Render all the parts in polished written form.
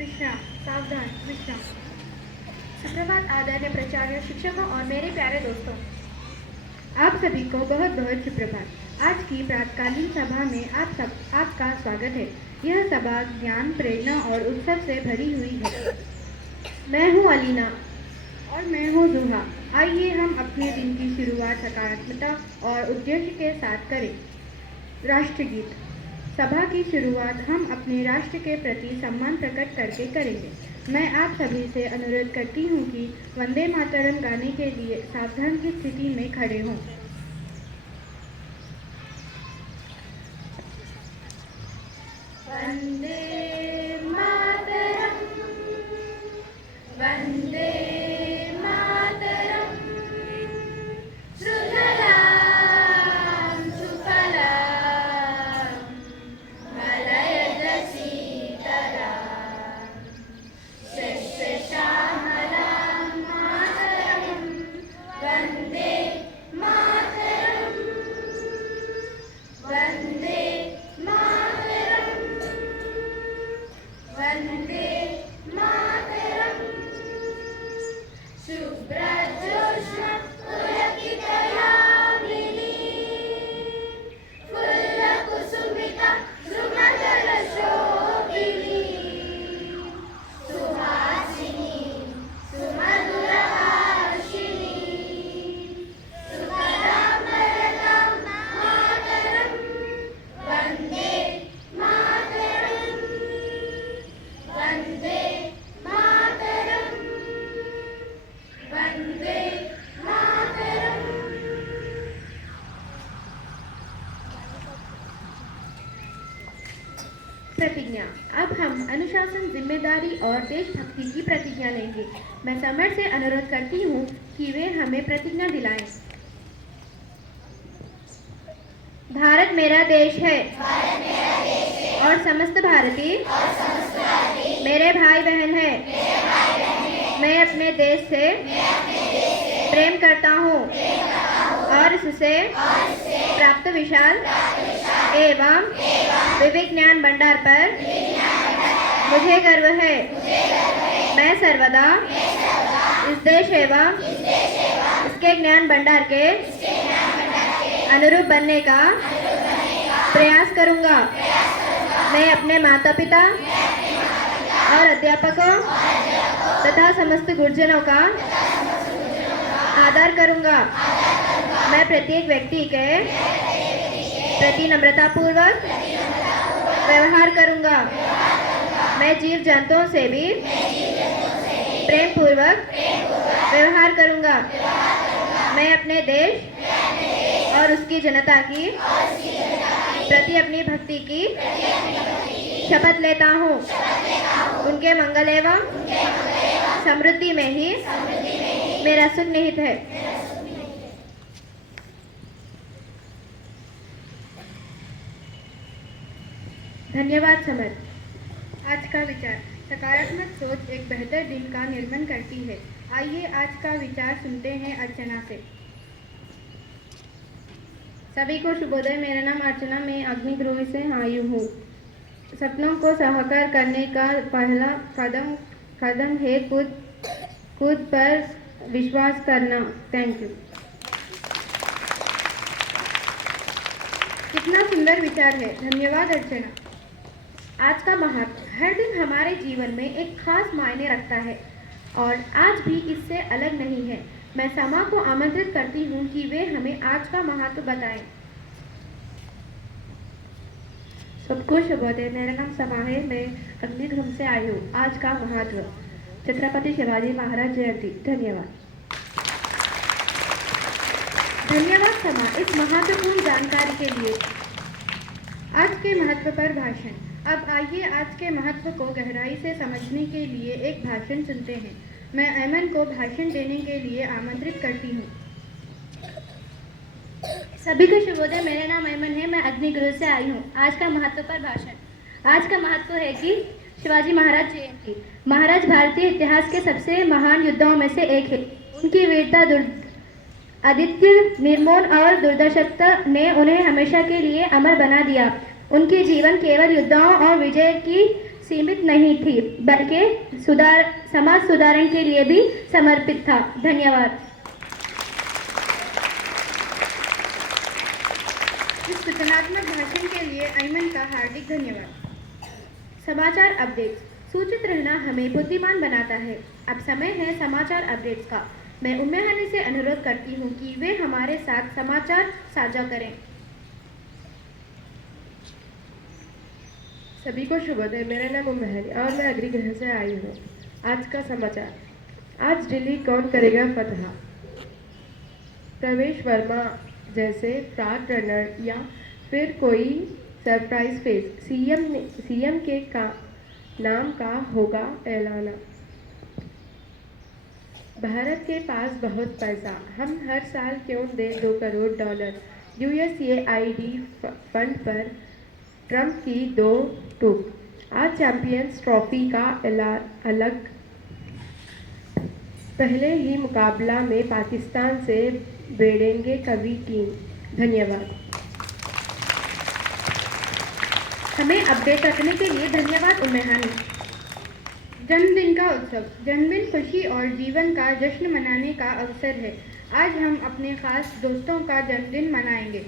विश्राम, सावधान, विश्राम। सुप्रभात आदरणीय प्राचार्य, शिक्षकों और मेरे प्यारे दोस्तों। आप सभी को बहुत बहुत सुप्रभात। आज की प्रातकालीन सभा में आपका स्वागत है। यह सभा ज्ञान, प्रेरणा और उत्सव से भरी हुई है। मैं हूँ अलीना और मैं हूँ जुहा। आइए हम अपने दिन की शुरुआत सकारात्मकता और उद्देश्य के साथ करें। राष्ट्रगीत। सभा की शुरुआत हम अपने राष्ट्र के प्रति सम्मान प्रकट करके करेंगे। मैं आप सभी से अनुरोध करती हूँ कि वंदे मातरम गाने के लिए सावधान की स्थिति में खड़े हों। वंदे मातरम, वंदे मातरम, सुजलां सुफलां मलयज शीतलां शस्यश्यामलां मातरं वन्दे मातरं, वन्दे मातरं, वन्दे मातरं। शुभ्रजोत्स्ना पुलकितयामिनी फुल्लकुसुमिता द्रुमदलशोभिनी सुहासिनी सुमधुरभाषिणी सुखदामरतां मातरं वन्दे मातरं, वन्दे मातरं, वन्दे मातरं। प्रतिज्ञा। अब हम अनुशासन, जिम्मेदारी और देशभक्ति की प्रतिज्ञा लेंगे। मैं समर से अनुरोध करती हूँ कि वे हमें प्रतिज्ञा दिलाएं। भारत मेरा देश है और समस्त भारतीय मेरे भाई बहन हैं। मैं अपने देश से प्रेम करता हूँ और इससे प्राप्त विशाल एवं विविध ज्ञान भंडार पर मुझे गर्व है। मैं सर्वदा इस देश एवं इसके ज्ञान भंडार के अनुरूप बनने का प्रयास करूंगा। मैं अपने माता पिता और अध्यापकों तथा समस्त गुरुजनों का आदर करूंगा। मैं प्रत्येक व्यक्ति के प्रति नम्रतापूर्वक व्यवहार करूंगा। मैं जीव जंतुओं से भी प्रेम पूर्वक व्यवहार करूंगा। मैं अपने देश और उसकी जनता की प्रति अपनी भक्ति की शपथ लेता हूँ। उनके मंगल एवं समृद्धि में ही मेरा सुख निहित है। धन्यवाद समर। आज का विचार। सकारात्मक सोच एक बेहतर दिन का निर्माण करती है। आइए आज का विचार सुनते हैं अर्चना से। सभी को शुभोदय। मेरा नाम अर्चना, मैं अग्निगृह से आई हूँ। सपनों को साकार करने का पहला कदम है खुद पर विश्वास करना। Thank you. कितना सुंदर विचार है। धन्यवाद अर्चना। आज का महत्व। हर दिन हमारे जीवन में एक खास मायने रखता है और आज भी इससे अलग नहीं है। मैं समा को आमंत्रित करती हूँ कि वे हमें आज का महत्व बताएं। सबको शुभोदय। मेरा नाम समा है, मैं अग्निगृह से आई हूँ। आज का महत्व। छत्रपति शिवाजी महाराज जयंती। धन्यवाद। धन्यवाद समा इस महत्वपूर्ण जानकारी के लिए। आज के महत्व पर भाषण। अब आइए आज के महत्व को गहराई से समझने के लिए एक भाषण सुनते हैं। मैं ऐमन को भाषण देने के लिए आमंत्रित करती हूँ। सभी को शुभोदय। मेरा नाम ऐमन है, मैं अग्निगृह से आई हूँ। आज का महत्व पर भाषण। आज का महत्व है कि शिवाजी महाराज जयंती। महाराज भारतीय इतिहास के सबसे महान योद्धाओं में से एक है। उनकी वीरता, आदित्य, निर्मोह और दूरदर्शिता ने उन्हें हमेशा के लिए अमर बना दिया। उनके जीवन केवल युद्धों और विजय की सीमित नहीं थी, बल्कि समाज सुधारण के लिए भी समर्पित था। धन्यवाद। इस सूचनात्मक भाषण के लिए अयमन का हार्दिक धन्यवाद। समाचार अपडेट्स। सूचित रहना हमें बुद्धिमान बनाता है। अब समय है समाचार अपडेट्स का। मैं उम्मे हनी से अनुरोध करती हूँ कि वे हमारे साथ समाचार साझा करें। सभी को शुभोदय। मेरा नाम उम्मे हनी और मैं अग्नि गृह से आई हूँ। आज का समाचार। आज दिल्ली कौन करेगा फतह? प्रवेश वर्मा जैसे फ्रंट रनर या फिर कोई सरप्राइज फेस? सीएम के नाम का होगा ऐलान। भारत के पास बहुत पैसा, हम हर साल क्यों दें $2 करोड़? यूएसएआईडी फंड पर ट्रंप की 2 टूक। आज चैंपियंस ट्रॉफी का अलग पहले ही मुकाबला में पाकिस्तान से भिड़ेंगे कवि टीम। धन्यवाद। हमें अपडेट रखने के लिए धन्यवाद उम्मे हनी। जन्मदिन का उत्सव। जन्मदिन खुशी और जीवन का जश्न मनाने का अवसर है। आज हम अपने खास दोस्तों का जन्मदिन मनाएंगे।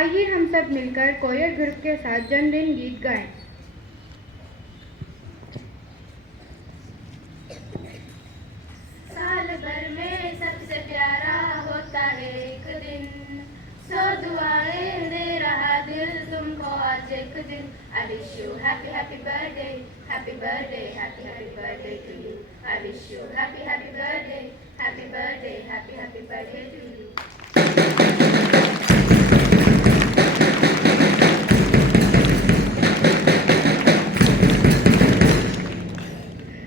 आइए हम सब मिलकर कोयर ग्रुप के साथ जन्मदिन गीत गाएं। साल भर में सबसे प्यारा होता है एक दिन, सो दुआएं दे रहा दिल तुमको आज एक दिन। I wish you happy happy birthday, happy birthday, happy happy birthday to you. I wish you happy happy birthday, happy birthday, happy happy birthday to you.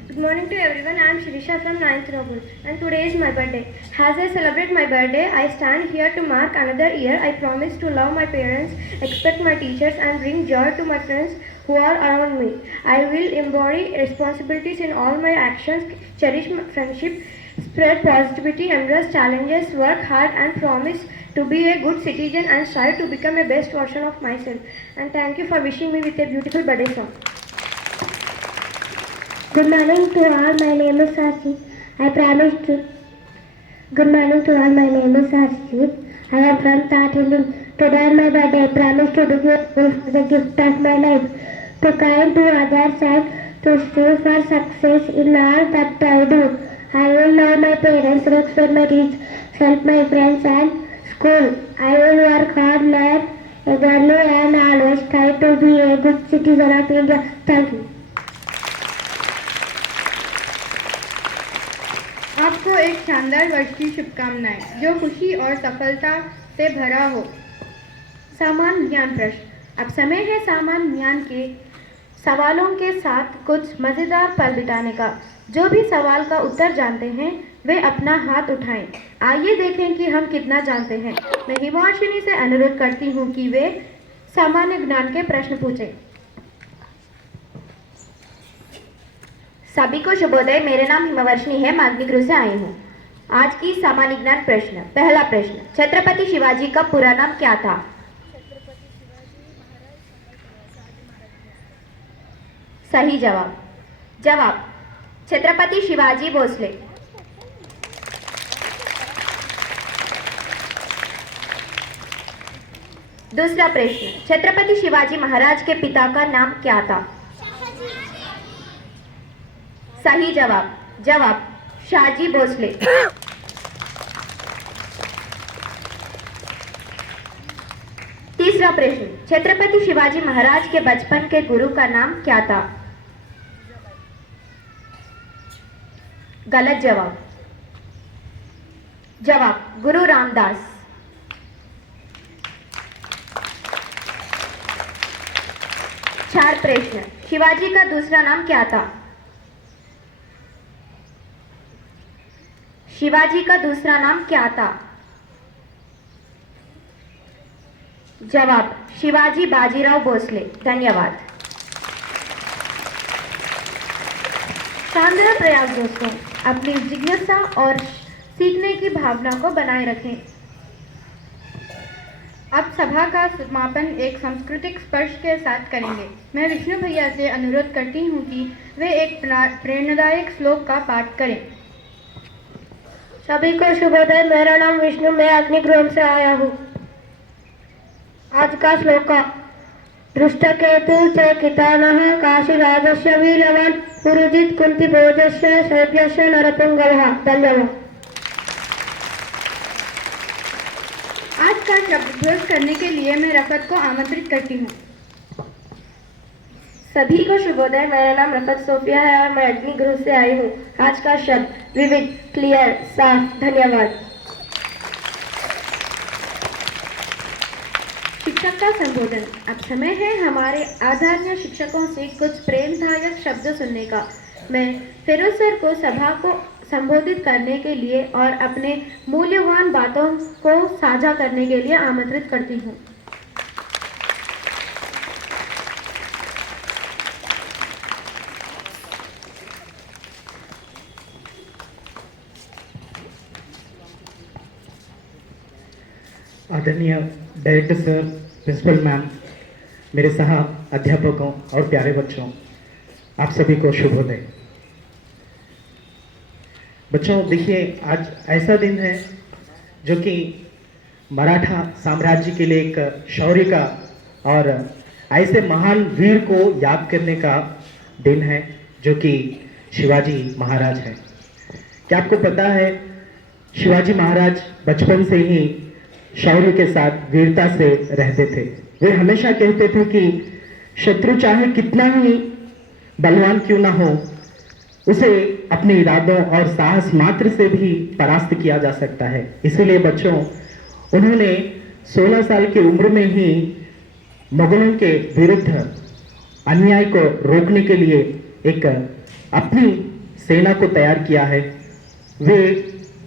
Good morning to everyone. I am Shirisha from 9th Noble and today is my birthday. As I celebrate my birthday, I stand here to mark another year. I promise to love my parents, respect my teachers and bring joy to my friends who are around me. I will embody responsibilities in all my actions, cherish my friendship, spread positivity, embrace challenges, work hard and promise to be a good citizen and strive to become a best version of myself. And thank you for wishing me with a beautiful birthday song. Good morning to all, my name is Sashi. Good morning to all, my name is Sashi. I am from Tatilum. Today on my birthday, I promise to do the gift of my life, to kind to others and to strive for success in all that I do. I will love my parents, respect my teachers, help my friends and school. I will work hard, learn eagerly and always try to be a good citizen of India. Thank you. आपको एक शानदार वर्ष की शुभकामनाएं जो खुशी और सफलता से भरा हो। सामान्य ज्ञान प्रश्न। अब समय है सामान्य ज्ञान के सवालों के साथ कुछ मज़ेदार पल बिताने का। जो भी सवाल का उत्तर जानते हैं वे अपना हाथ उठाएं। आइए देखें कि हम कितना जानते हैं। मैं हिमावर्षिनी से अनुरोध करती हूँ कि वे सामान्य ज्ञान के प्रश्न पूछें। सभी को शुभोदय। मेरा नाम हिमावर्षिनी है, मैं अग्नि गृह से आई हूँ। आज की सामान्य ज्ञान प्रश्न। पहला प्रश्न, छत्रपति शिवाजी का पूरा नाम क्या था? सही जवाब। जवाब, छत्रपति शिवाजी भोसले। दूसरा प्रश्न, छत्रपति शिवाजी महाराज के पिता का नाम क्या था? सही जवाब। जवाब, शाहजी भोसले। तीसरा प्रश्न, छत्रपति शिवाजी महाराज के बचपन के गुरु का नाम क्या था? गलत जवाब। जवाब, गुरु रामदास। चार प्रश्न, शिवाजी का दूसरा नाम क्या था? शिवाजी का दूसरा नाम क्या था? जवाब, शिवाजी बाजीराव भोसले। धन्यवाद। शानदार प्रयास दोस्तों। अपनी जिज्ञासा और सीखने की भावना को बनाए रखें। अब सभा का समापन एक सांस्कृतिक स्पर्श के साथ करेंगे। मैं विष्णु भैया से अनुरोध करती हूँ कि वे एक प्रेरणादायक श्लोक का पाठ करें। सभी को शुभोदय। मेरा नाम विष्णु, मैं अग्निगृह से आया हूँ। आज का श्लोक दृष्टकेतु च कितानः काशीराजस्य वीरवान् पुरुजित कुंती भोजस्य शैव्यस्य नरपुंगवः। धन्यवाद। आज का शब्दध्वज करने के लिए मैं रफत को आमंत्रित करती हूँ। सभी को शुभोदय। मेरा नाम रफत सोफिया है और मैं अग्निगृह से आई हूँ। आज का शब्द विविध, क्लियर, साफ। धन्यवाद। शिक्षक का संबोधन। अब समय है हमारे आदरणीय शिक्षकों से कुछ प्रेमदायक शब्द सुनने का। मैं फिरोज सर को सभा को संबोधित करने के लिए और अपने मूल्यवान बातों को साझा करने के लिए आमंत्रित करती हूँ। आदरणीय डायरेक्टर सर, प्रिंसिपल मैम, मेरे सह अध्यापकों और प्यारे बच्चों, आप सभी को शुभोदय। बच्चों देखिए, आज ऐसा दिन है जो कि मराठा साम्राज्य के लिए एक शौर्य का और ऐसे महान वीर को याद करने का दिन है जो कि शिवाजी महाराज हैं। क्या आपको पता है, शिवाजी महाराज बचपन से ही शौर्य के साथ वीरता से रहते थे। वे हमेशा कहते थे कि शत्रु चाहे कितना ही बलवान क्यों ना हो, उसे अपने इरादों और साहस मात्र से भी परास्त किया जा सकता है। इसीलिए बच्चों, उन्होंने 16 साल की उम्र में ही मुगलों के विरुद्ध अन्याय को रोकने के लिए एक अपनी सेना को तैयार किया है। वे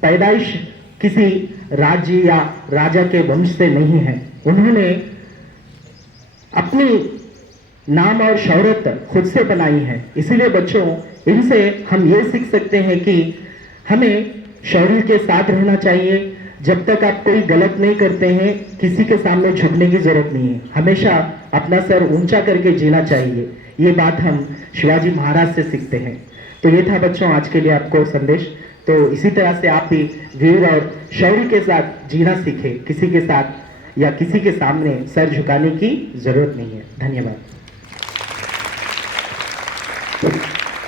पैदाइश किसी राज्य या राजा के वंश से नहीं है। उन्होंने अपनी नाम और शौहरत खुद से बनाई है। इसीलिए बच्चों, इनसे हम ये सीख सकते हैं कि हमें शौर्य के साथ रहना चाहिए। जब तक आप कोई गलत नहीं करते हैं, किसी के सामने झुकने की जरूरत नहीं है। हमेशा अपना सर ऊंचा करके जीना चाहिए। ये बात हम शिवाजी महाराज से सीखते हैं। तो ये था बच्चों आज के लिए आपको संदेश। तो इसी तरह से आप भी वीर और शौर्य के साथ जीना सीखें। किसी के साथ या किसी के सामने सर झुकाने की जरूरत नहीं है। धन्यवाद।